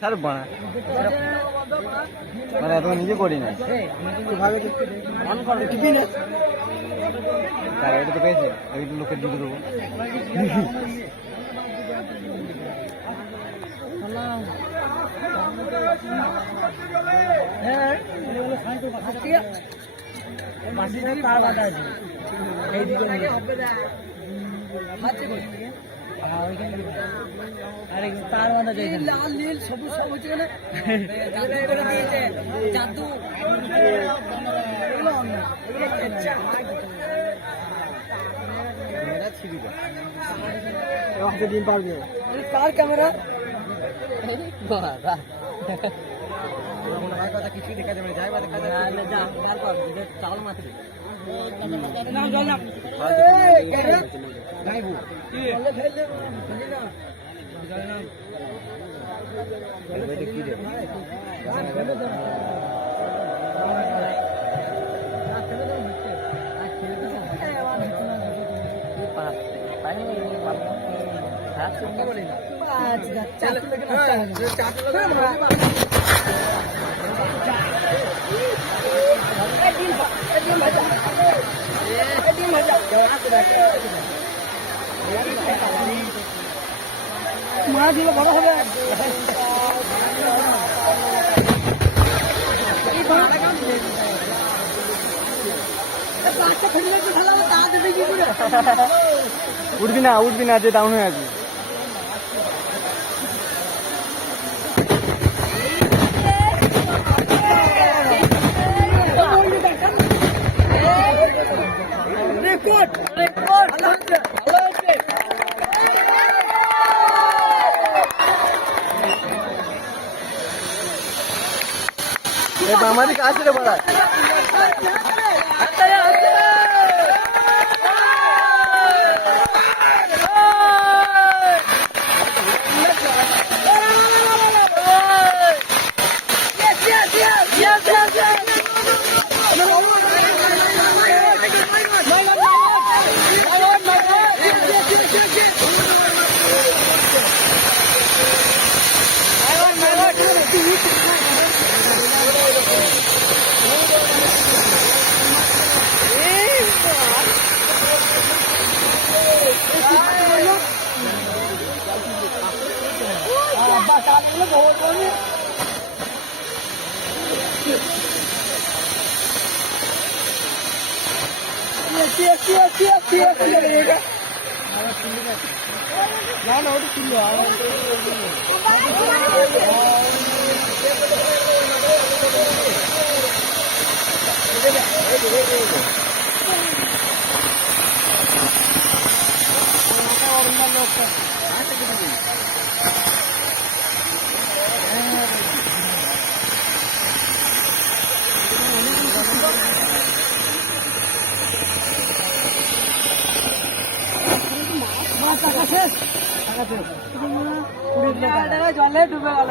Sir বানা মানে তুমি নিজে করি না স্যার এটা তো পেয়েছে এই লোকের দিকে দেবো লাল নীল সবুজ সব হচ্ছে না জাদু দিন পারবে কার ক্যামেরা কথা কিছুই দেখা যাবে যাই চাল মাত্র মারা দিলে বড় হবে উঠবি না যে ডাউন হয়ে আছে আমাদের কাছে রে বড় জলে ডুবে গেল।